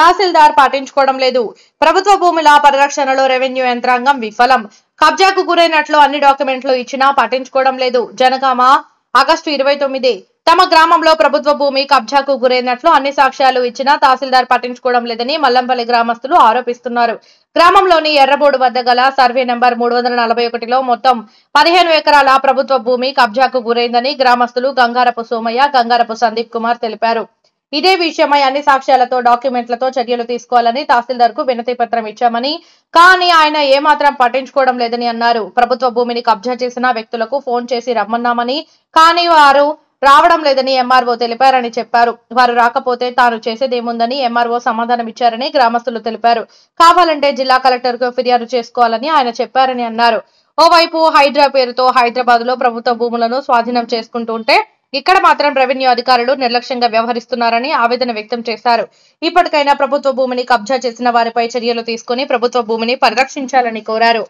తహసీల్దార్ పాటించుకోవడం లేదు. ప్రభుత్వ భూముల పరిరక్షణలో రెవెన్యూ యంత్రాంగం విఫలం. కబ్జాకు గురైనట్లు అన్ని డాక్యుమెంట్లు ఇచ్చినా పట్టించుకోవడం లేదు. జనగామ ఆగస్టు 29 తమ గ్రామంలో ప్రభుత్వ భూమి కబ్జాకు గురైనట్లు అన్ని సాక్ష్యాలు ఇచ్చినా తహసీల్దార్ పట్టించుకోవడం లేదని మల్లంపల్లి గ్రామస్తులు ఆరోపిస్తున్నారు. గ్రామంలోని ఎర్రబోడు వద్ద గల సర్వే నంబర్ 341లో మొత్తం 15 ఎకరాల ప్రభుత్వ భూమి కబ్జాకు గురైందని గ్రామస్తులు గంగారపు సోమయ్య, గంగారపు సందీప్ కుమార్ తెలిపారు. ఇదే విషయమై అన్ని సాక్ష్యాలతో డాక్యుమెంట్లతో చర్యలు తీసుకోవాలని తహసీల్దార్ కు వినతి పత్రం ఇచ్చామని, కానీ ఆయన ఏమాత్రం పట్టించుకోవడం లేదని అన్నారు. ప్రభుత్వ భూమిని కబ్జా చేసిన వ్యక్తులకు ఫోన్ చేసి రమ్మన్నామని, కానీ వారు రావడం లేదని ఎంఆర్ఓ తెలిపారని చెప్పారు. వారు రాకపోతే తాను చేసేదేముందని ఎంఆర్ఓ సమాధానం ఇచ్చారని గ్రామస్తులు తెలిపారు. కావాలంటే జిల్లా కలెక్టర్ కు ఫిర్యాదు చేసుకోవాలని ఆయన చెప్పారని అన్నారు. ఓవైపు హైడ్రా పేరుతో హైదరాబాద్ లో ప్రభుత్వ భూములను స్వాధీనం చేసుకుంటుంటే ఇక్కడ మాత్రం రెవెన్యూ అధికారులు నిర్లక్ష్యంగా వ్యవహరిస్తున్నారని ఆవేదన వ్యక్తం చేశారు. ఇప్పటికైనా ప్రభుత్వ భూమిని కబ్జా చేసిన వారిపై చర్యలు తీసుకుని ప్రభుత్వ భూమిని పరిరక్షించాలని కోరారు.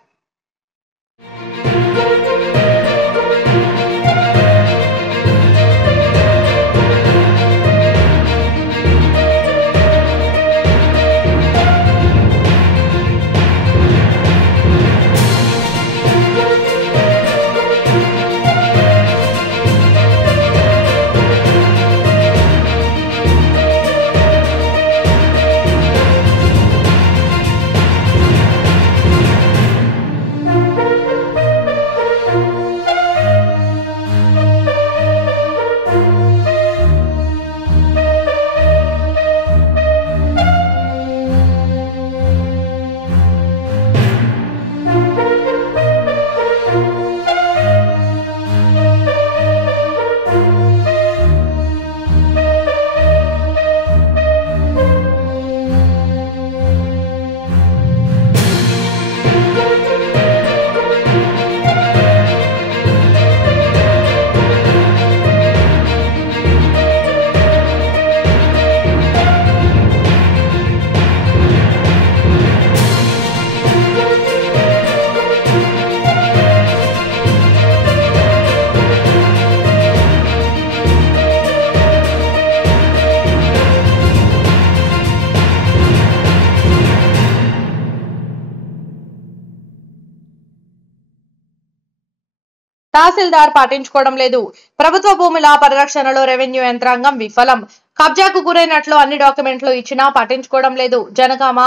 తహసీల్దార్ పాటించుకోవడం లేదు. ప్రభుత్వ భూముల పరిరక్షణలో రెవెన్యూ యంత్రాంగం విఫలం. కబ్జాకు గురైనట్లు అన్ని డాక్యుమెంట్లు ఇచ్చినా పట్టించుకోవడం లేదు. జనగామ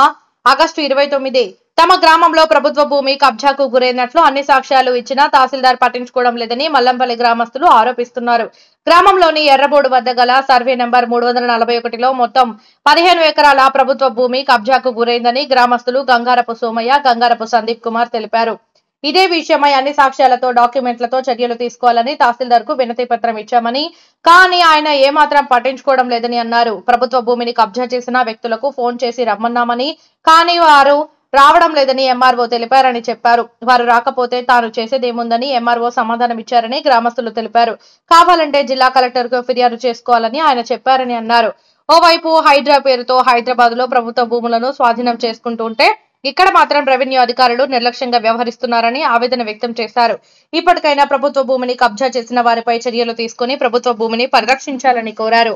ఆగస్టు 29 తమ గ్రామంలో ప్రభుత్వ భూమి కబ్జాకు గురైనట్లు అన్ని సాక్ష్యాలు ఇచ్చినా తహసీల్దార్ పట్టించుకోవడం లేదని మల్లంపల్లి గ్రామస్తులు ఆరోపిస్తున్నారు. గ్రామంలోని ఎర్రబోడు వద్ద గల సర్వే నంబర్ 341లో మొత్తం 15 ఎకరాల ప్రభుత్వ భూమి కబ్జాకు గురైందని గ్రామస్తులు గంగారపు సోమయ్య, గంగారపు సందీప్ కుమార్ తెలిపారు. ఇదే విషయమై అన్ని సాక్ష్యాలతో డాక్యుమెంట్లతో చర్యలు తీసుకోవాలని తహసీల్దార్ కు వినతి పత్రం ఇచ్చామని, కానీ ఆయన ఏమాత్రం పట్టించుకోవడం లేదని అన్నారు. ప్రభుత్వ భూమిని కబ్జా చేసిన వ్యక్తులకు ఫోన్ చేసి రమ్మన్నామని, కానీ వారు రావడం లేదని ఎంఆర్ఓ తెలిపారని చెప్పారు. వారు రాకపోతే తాను చేసేదేముందని ఎంఆర్ఓ సమాధానం ఇచ్చారని గ్రామస్తులు తెలిపారు. కావాలంటే జిల్లా కలెక్టర్ కు ఫిర్యాదు చేసుకోవాలని ఆయన చెప్పారని అన్నారు. ఓవైపు హైడ్రా పేరుతో హైదరాబాద్ లో ప్రభుత్వ భూములను స్వాధీనం చేసుకుంటుంటే ఇక్కడ మాత్రం రెవెన్యూ అధికారులు నిర్లక్ష్యంగా వ్యవహరిస్తున్నారని ఆవేదన వ్యక్తం చేశారు. ఇప్పటికైనా ప్రభుత్వ భూమిని కబ్జా చేసిన వారిపై చర్యలు తీసుకుని ప్రభుత్వ భూమిని పరిరక్షించాలని కోరారు.